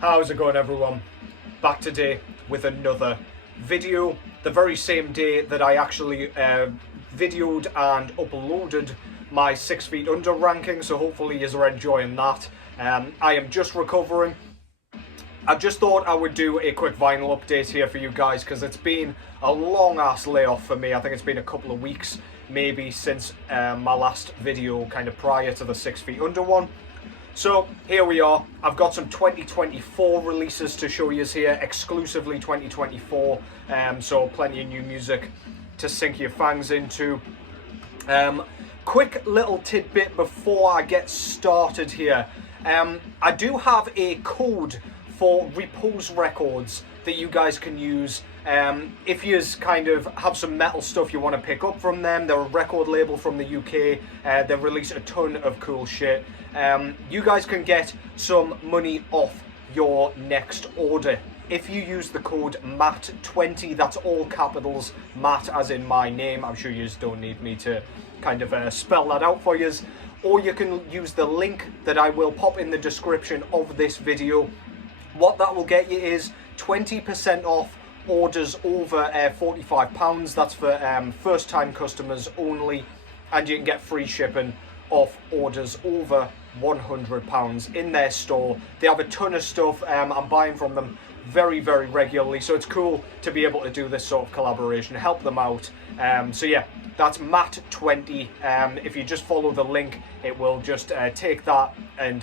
How's it going, everyone? Back today with another video. The very same day that I actually videoed and uploaded my 6 Feet Under ranking, so hopefully you're enjoying that. I am just recovering. I just thought I would do a quick vinyl update here for you guys because it's been a long ass layoff for me. I think it's been a couple of weeks maybe since my last video kind of prior to the 6 Feet Under one. So here we are. I've got some 2024 releases to show you here, exclusively 2024. So plenty of new music to sink your fangs into. Quick little tidbit before I get started here. I do have a code for Repose Records that you guys can use if you kind of have some metal stuff you want to pick up from them. They're a record label from the UK. They release a ton of cool shit. You guys can get some money off your next order if you use the code MATT20. That's all capitals, Matt as in my name. I'm sure you just don't need me to kind of spell that out for you. Or you can use the link that I will pop in the description of this video. What that will get you is 20% off orders over £45. That's for first time customers only, and you can get free shipping off orders over £100 in their store. They have a ton of stuff. I'm buying from them very regularly, so it's cool to be able to do this sort of collaboration, help them out. So yeah, that's MATT20. If you just follow the link, it will just take that and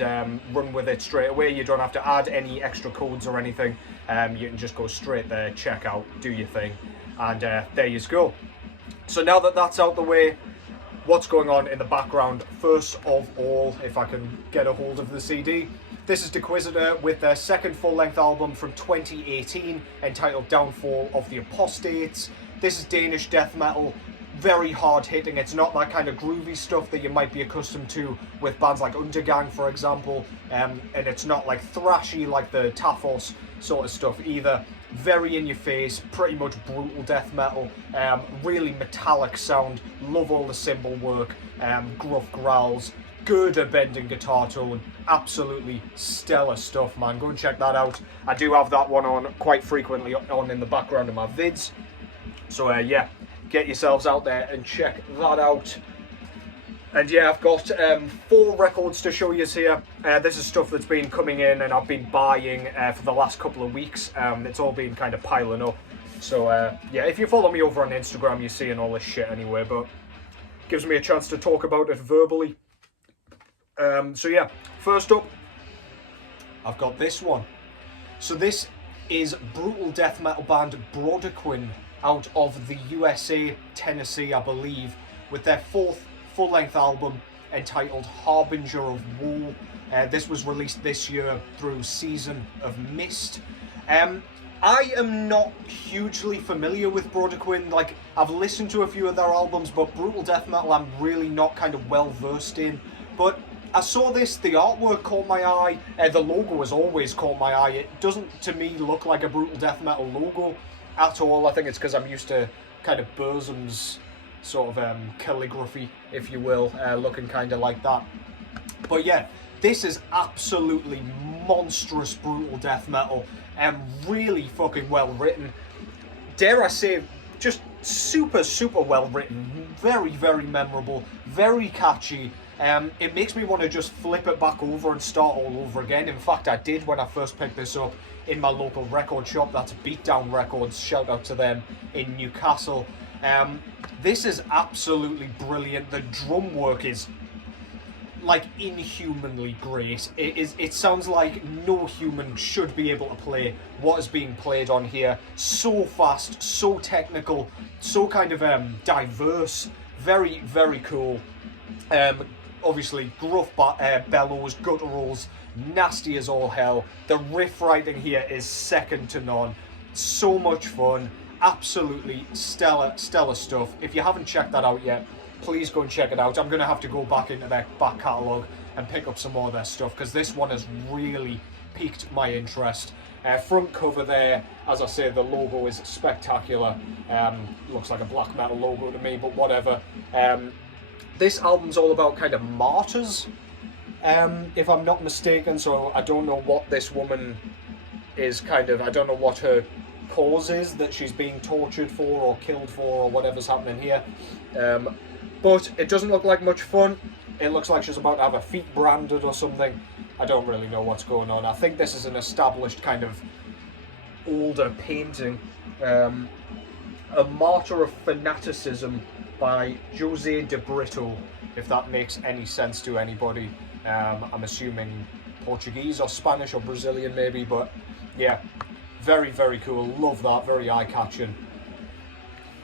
run with it straight away. You don't have to add any extra codes or anything. You can just go straight there, check out, do your thing, and there you go. So now that that's out the way, what's going on in the background? First of all, if I can get a hold of the CD, this is Deiquisitor with their second full-length album from 2018 entitled Downfall of the Apostates. This is Danish death metal, very hard-hitting. It's not that kind of groovy stuff that you might be accustomed to with bands like Undergang, for example, and it's not like thrashy like the Taphos sort of stuff either. Very in your face, pretty much brutal death metal, really metallic sound. Love all the cymbal work, gruff growls, good bending guitar tone, absolutely stellar stuff, man. Go and check that out. I do have that one on quite frequently on in the background of my vids, so yeah, get yourselves out there and check that out. And yeah, I've got 4 records to show you here. This is stuff that's been coming in and I've been buying for the last couple of weeks. It's all been kind of piling up. So yeah, if you follow me over on Instagram, you're seeing all this shit anyway, but gives me a chance to talk about it verbally. So yeah, first up, I've got this one. So this is brutal death metal band Brodequin out of the USA, Tennessee, I believe, with their 4th full-length album entitled Harbinger of Woe. This was released this year through Season of Mist. I am not hugely familiar with Brodequin. Like, I've listened to a few of their albums, but brutal death metal I'm really not kind of well versed in. But I saw this, the artwork caught my eye, the logo has always caught my eye. It doesn't to me look like a brutal death metal logo at all. I think it's because I'm used to kind of Burzum's sort of calligraphy, if you will, looking kind of like that. But yeah, this is absolutely monstrous brutal death metal and really fucking well written. Dare I say, just super well written, very memorable, very catchy. It makes me want to just flip it back over and start all over again. In fact, I did when I first picked this up in my local record shop. That's Beatdown Records, shout out to them in Newcastle. This is absolutely brilliant. The drum work is like inhumanly great. It sounds like no human should be able to play what is being played on here. So fast, so technical, so kind of diverse, very cool. Obviously gruff bellows, gutturals, nasty as all hell. The riff writing here is second to none. So much fun. Absolutely stellar stuff. If you haven't checked that out yet, please go and check it out. I'm going to have to go back into their back catalogue and pick up some more of their stuff because this one has really piqued my interest. Front cover there, as I say, the logo is spectacular. Looks like a black metal logo to me, but whatever. This album's all about kind of martyrs, if I'm not mistaken. So I don't know what this woman is kind of, I don't know what her cause is that she's being tortured for or killed for or whatever's happening here. But it doesn't look like much fun. It looks like she's about to have her feet branded or something. I don't really know what's going on. I think this is an established kind of older painting. A Martyr of Fanaticism by Jose de Brito, if that makes any sense to anybody. I'm assuming Portuguese or Spanish or Brazilian maybe, but yeah, very, very cool. Love that, very eye-catching.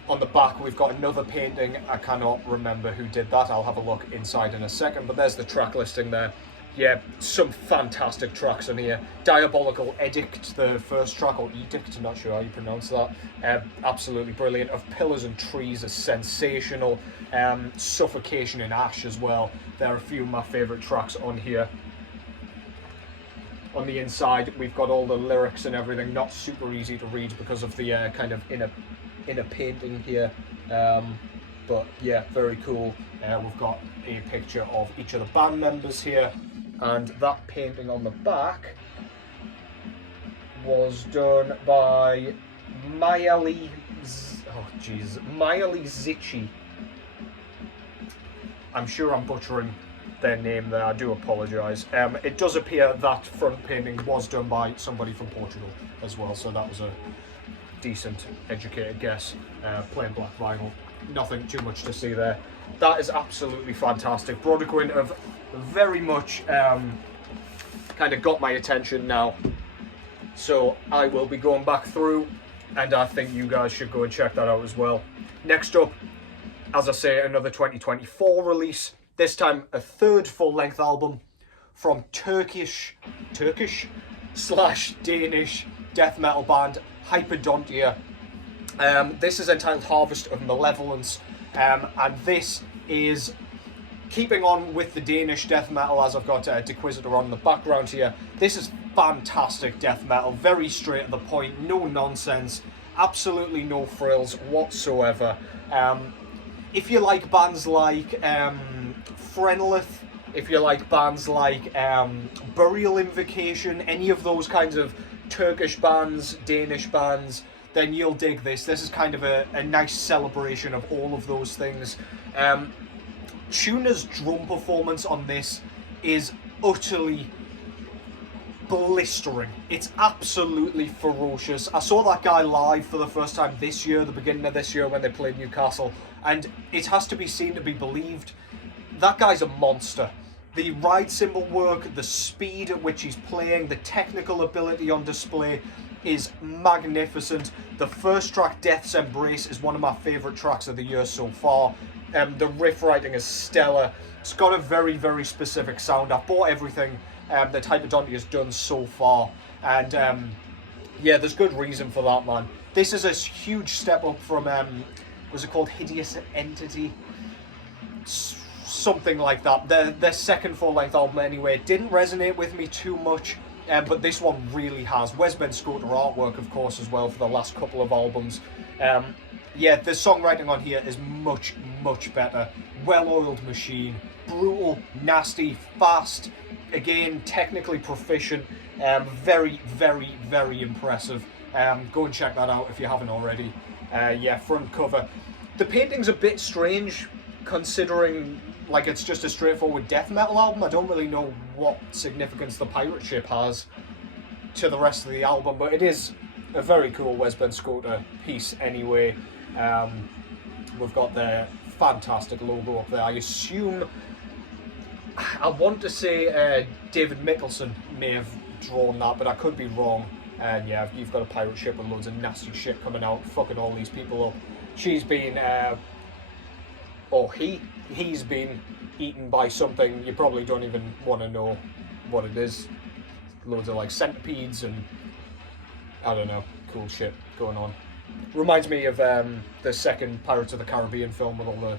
On the back we've got another painting. I cannot remember who did that. I'll have a look inside in a second, but there's the track listing there. Yeah, some fantastic tracks in here. Diabolical Edict, the first track, or Edict, not sure how you pronounce that. Absolutely brilliant. Of Pillars and Trees is sensational. Suffocation in Ash as well. There are a few of my favourite tracks on here. On the inside, we've got all the lyrics and everything. Not super easy to read because of the kind of inner painting here. But yeah, very cool. We've got a picture of each of the band members here. And that painting on the back was done by Maeli Zicci. I'm sure I'm butchering their name there, I do apologise. It does appear that front painting was done by somebody from Portugal as well, so that was a decent, educated guess. Plain black vinyl, nothing too much to see there. That is absolutely fantastic. Brodequin have very much kind of got my attention now, so I will be going back through, and I think you guys should go and check that out as well. Next up, as I say, another 2024 release, this time a third full-length album from Turkish / Danish death metal band Hyperdontia. This is entitled Harvest of Malevolence, and this is keeping on with the Danish death metal, as I've got Diquisitor on the background here. This is fantastic death metal, very straight to the point, no nonsense, absolutely no frills whatsoever. If you like bands like Frenlith, if you like bands like Burial Invocation, any of those kinds of Turkish bands, Danish bands, then you'll dig this. This is kind of a nice celebration of all of those things. Tuna's drum performance on this is utterly blistering. It's absolutely ferocious. I saw that guy live for the first time this year, the beginning of this year when they played Newcastle, and it has to be seen to be believed. That guy's a monster. The ride cymbal work, the speed at which he's playing, the technical ability on display is magnificent. The first track, Death's Embrace, is one of my favourite tracks of the year so far. The riff writing is stellar. It's got a very, very specific sound. I've bought everything that Hyperdontia has done so far, and yeah, there's good reason for that, man. This is a huge step up from, was it called Hideous Entity? Something like that. Their second full-length album anyway. It didn't resonate with me too much, but this one really has. Wes Ben Scoter artwork, of course, as well, for the last couple of albums. Yeah, the songwriting on here is much, much better. Well-oiled machine, brutal, nasty, fast, again, technically proficient, very, very, very impressive. Go and check that out if you haven't already. Yeah, front cover. The painting's a bit strange, considering like it's just a straightforward death metal album. I don't really know what significance the pirate ship has to the rest of the album, but it is a very cool Wes Ben Scoter piece anyway. We've got the fantastic logo up there. I assume, I want to say David Mickelson may have drawn that, but I could be wrong. And yeah, you've got a pirate ship with loads of nasty shit coming out, fucking all these people up. She's been, or he's been eaten by something you probably don't even want to know what it is. Loads of like centipedes and I don't know, cool shit going on. Reminds me of the second Pirates of the Caribbean film with all the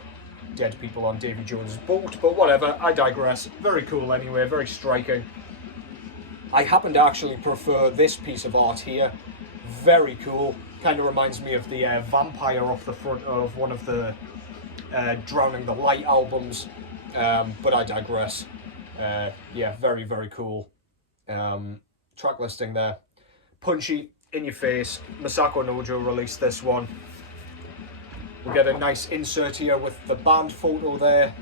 dead people on Davy Jones' boat, but whatever, I digress. Very cool anyway, very striking. I happen to actually prefer this piece of art here. Very cool. Kind of reminds me of the vampire off the front of one of the Drowning the Light albums, but I digress. Yeah, very, very cool. Track listing there. Punchy, in your face. Masako Nojo released this one. We get a nice insert here with the band photo there,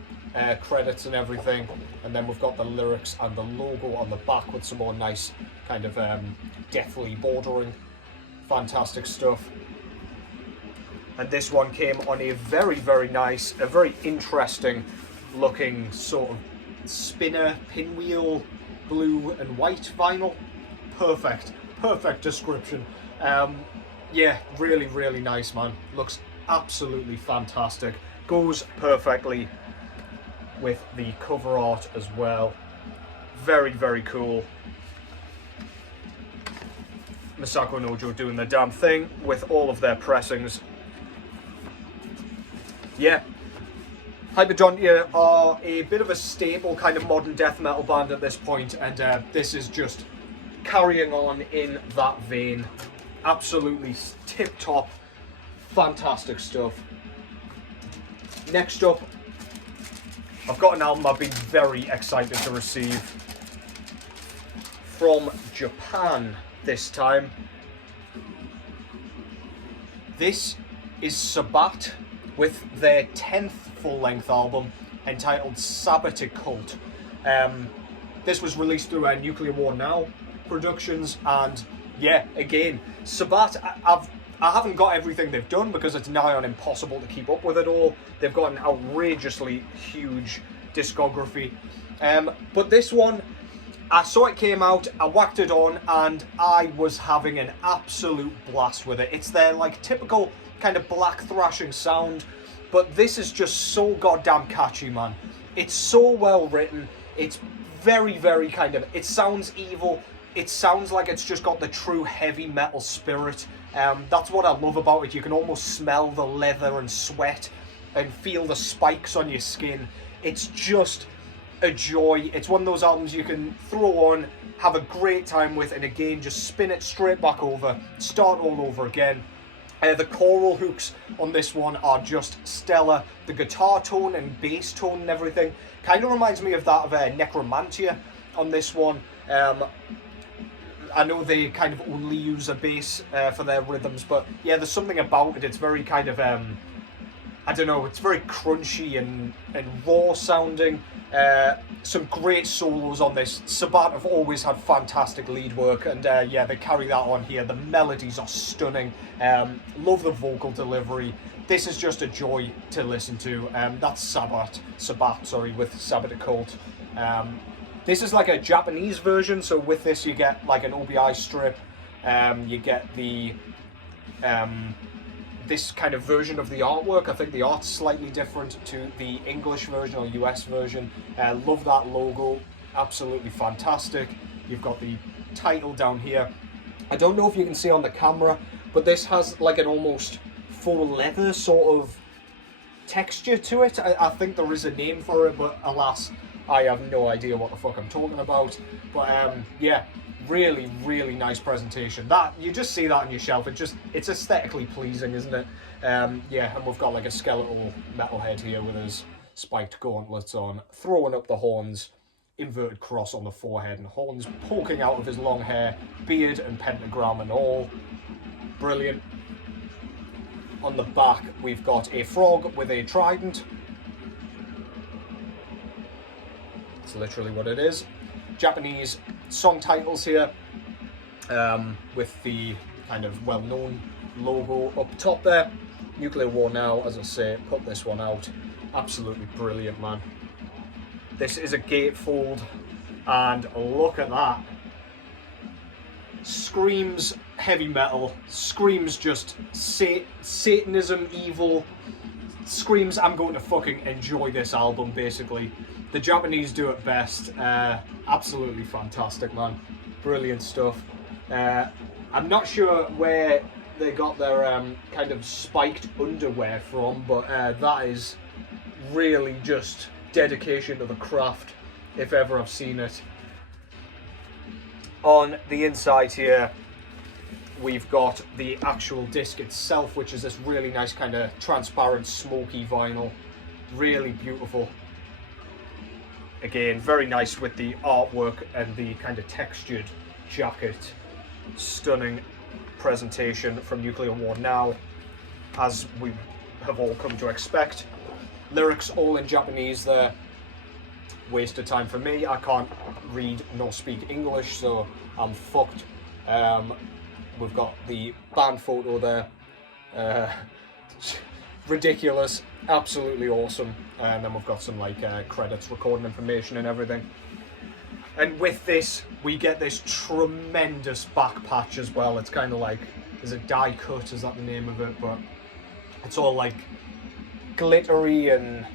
credits and everything, and then we've got the lyrics and the logo on the back with some more nice kind of deathly bordering. Fantastic stuff. And this one came on a very, very nice, a very interesting looking sort of spinner pinwheel blue and white vinyl. Perfect description. Yeah, really, really nice, man. Looks absolutely fantastic. Goes perfectly with the cover art as well. Very, very cool. Masako Nojo doing the damn thing with all of their pressings. Yeah, Hyperdontia are a bit of a staple kind of modern death metal band at this point, and this is just carrying on in that vein. Absolutely tip-top, fantastic stuff. Next up, I've got an album I've been very excited to receive from Japan this time. This is Sabbat with their 10th full-length album entitled Sabbaticult. This was released through Nuclear War Now Productions, and yeah, again, Sabbat, I haven't got everything they've done because it's nigh on impossible to keep up with it all. They've got an outrageously huge discography. But this one, I saw it came out, I whacked it on, and I was having an absolute blast with it. It's their like typical kind of black thrashing sound, but this is just so goddamn catchy, man. It's so well written. It's very, very kind of, it sounds evil. It sounds like it's just got the true heavy metal spirit. That's what I love about it. You can almost smell the leather and sweat and feel the spikes on your skin. It's just a joy. It's one of those albums you can throw on, have a great time with, and again, just spin it straight back over, start all over again. The choral hooks on this one are just stellar. The guitar tone and bass tone and everything kind of reminds me of that of Necromantia on this one. I know they kind of only use a bass for their rhythms, but yeah, there's something about it. It's very kind of, I don't know, it's very crunchy and raw sounding. Some great solos on this. Sabbat have always had fantastic lead work, and yeah, they carry that on here. The melodies are stunning. Love the vocal delivery. This is just a joy to listen to. That's Sabbat, with Sabbaticult. This is like a Japanese version, so with this you get like an OBI strip. You get the this kind of version of the artwork. I think the art's slightly different to the English version or US version. Love that logo, absolutely fantastic. You've got the title down here. I don't know if you can see on the camera, but this has like an almost faux leather sort of texture to it. I think there is a name for it, but alas, I have no idea what the fuck I'm talking about. But yeah, really, really nice presentation. That, you just see that on your shelf, it's aesthetically pleasing, isn't it? Yeah, and we've got like a skeletal metalhead here with his spiked gauntlets on, throwing up the horns, inverted cross on the forehead, and horns poking out of his long hair, beard and pentagram and all. Brilliant. On the back, we've got a frog with a trident. That's literally what it is. Japanese song titles here, with the kind of well-known logo up top there. Nuclear War Now, as I say, put this one out. Absolutely brilliant, man. This is a gatefold, and look at that. Screams heavy metal, screams just Satanism, evil, screams I'm going to fucking enjoy this album, basically. The Japanese do it best. Absolutely fantastic, man. Brilliant stuff. I'm not sure where they got their kind of spiked underwear from, but that is really just dedication to the craft, if ever I've seen it. On the inside here, we've got the actual disc itself, which is this really nice kind of transparent, smoky vinyl. Really beautiful. Again, very nice with the artwork and the kind of textured jacket. Stunning presentation from Nuclear War Now, as we have all come to expect. Lyrics all in Japanese there. Waste of time for me. I can't read nor speak English, so I'm fucked. We've got the band photo there. Ridiculous, absolutely awesome. And then we've got some like credits, recording information and everything. And with this, we get this tremendous back patch as well. It's kind of like, is it die cut, is that the name of it? But it's all like glittery and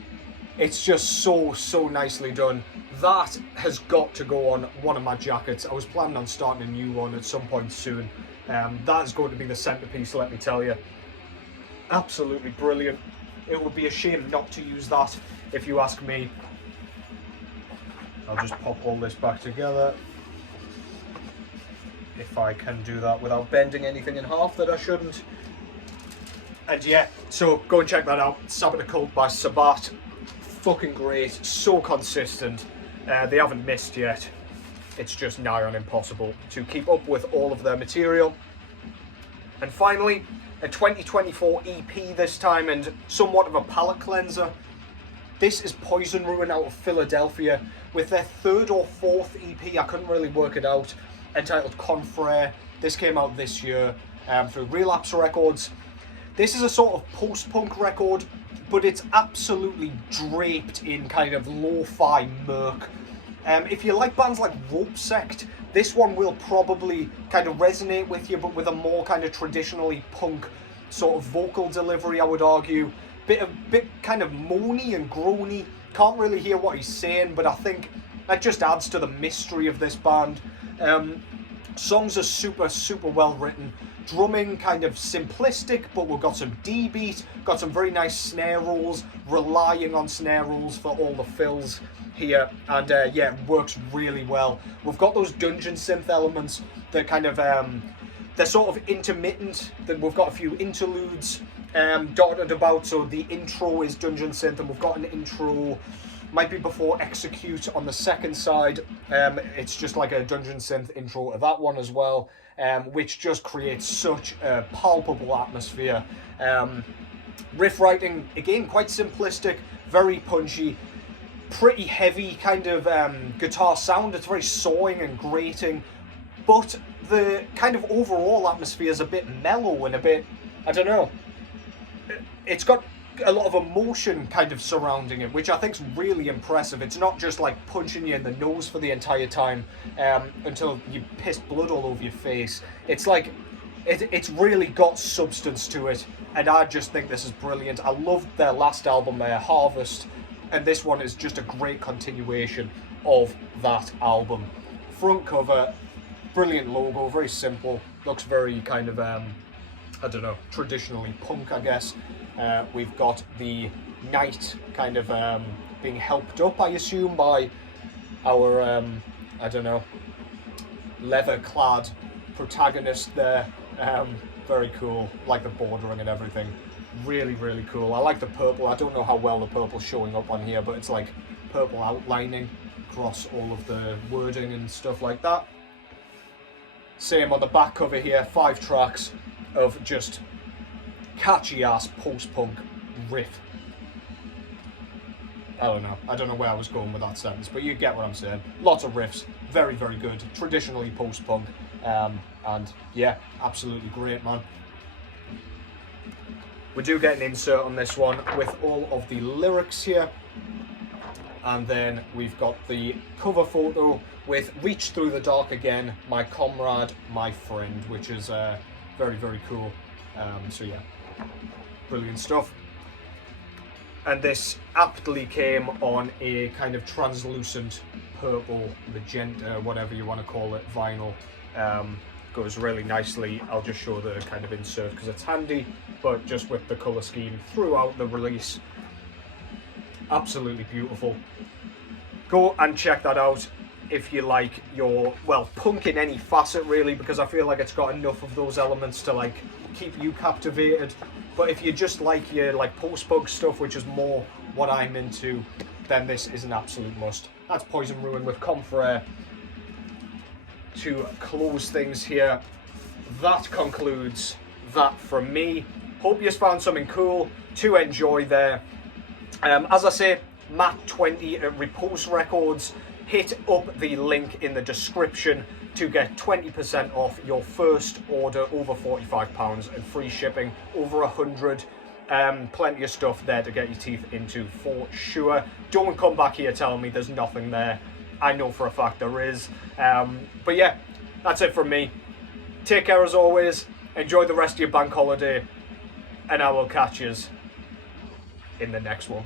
it's just so nicely done. That has got to go on one of my jackets. I was planning on starting a new one at some point soon. That is going to be the centerpiece, let me tell you. Absolutely brilliant. It would be a shame not to use that, if you ask me. I'll just pop all this back together. If I can do that without bending anything in half that I shouldn't. And yeah, so go and check that out. Sabbaticult by Sabbat. Fucking great, so consistent. They haven't missed yet. It's just nigh on impossible to keep up with all of their material. And finally, a 2024 EP this time, and somewhat of a palate cleanser. This is Poison Ruin out of Philadelphia with their third or fourth EP, I couldn't really work it out, entitled Confrere. This came out this year through Relapse Records. This is a sort of post-punk record, but it's absolutely draped in kind of lo-fi murk. If you like bands like Rope Sect, this one will probably kind of resonate with you, but with a more kind of traditionally punk sort of vocal delivery, I would argue. Bit kind of moany and groany. Can't really hear what he's saying, but I think that just adds to the mystery of this band. Songs are super well written. Drumming kind of simplistic, but we've got some D-beat, got some very nice snare rolls, relying on snare rolls for all the fills here, and yeah, it works really well. We've got those dungeon synth elements that kind of, they're sort of intermittent, then we've got a few interludes dotted about, so the intro is dungeon synth, and we've got an intro, might be before Execute on the second side. It's just like a dungeon synth intro to that one as well, which just creates such a palpable atmosphere. Riff writing, again, quite simplistic, very punchy, pretty heavy kind of guitar sound. It's very sawing and grating, but the kind of overall atmosphere is a bit mellow and a bit, I don't know, it's got a lot of emotion kind of surrounding it, which I think is really impressive. It's not just like punching you in the nose for the entire time until you piss blood all over your face. It's like, it's really got substance to it, and I just think this is brilliant. I loved their last album, Harvest, and this one is just a great continuation of that album. Front cover, brilliant logo, very simple, looks very kind of, I don't know, traditionally punk, I guess. We've got the knight kind of being helped up, I assume, by our, I don't know, leather-clad protagonist there. Very cool, like the bordering and everything. Really cool. I like the purple. I don't know how well the purple's showing up on here, but it's like purple outlining across all of the wording and stuff like that. Same on the back cover here, 5 tracks of just catchy ass post-punk riff. I don't know where I was going with that sentence, but you get what I'm saying. Lots of riffs, very good, traditionally post-punk, and yeah, absolutely great, man. We do get an insert on this one with all of the lyrics here, and then we've got the cover photo with Reach Through the Dark Again, My Comrade, My Friend, which is very cool. So yeah, brilliant stuff. And this aptly came on a kind of translucent purple, magenta, whatever you want to call it, vinyl. Goes really nicely. I'll just show the kind of insert because it's handy, but just with the colour scheme throughout the release. Absolutely beautiful. Go and check that out if you like your, well, punk in any facet really, because I feel like it's got enough of those elements to like keep you captivated. But if you just like your like post-punk stuff, which is more what I'm into, then this is an absolute must. That's Poison Ruin with Confrere to close things here. That concludes that from me. Hope you found something cool to enjoy there. As I say, Matt20 at Repulse Records. Hit up the link in the description to get 20% off your first order over £45 and free shipping over 100. Plenty of stuff there to get your teeth into for sure. Don't come back here telling me there's nothing there. I know for a fact there is. But yeah, that's it from me. Take care as always. Enjoy the rest of your bank holiday. And I will catch yous in the next one.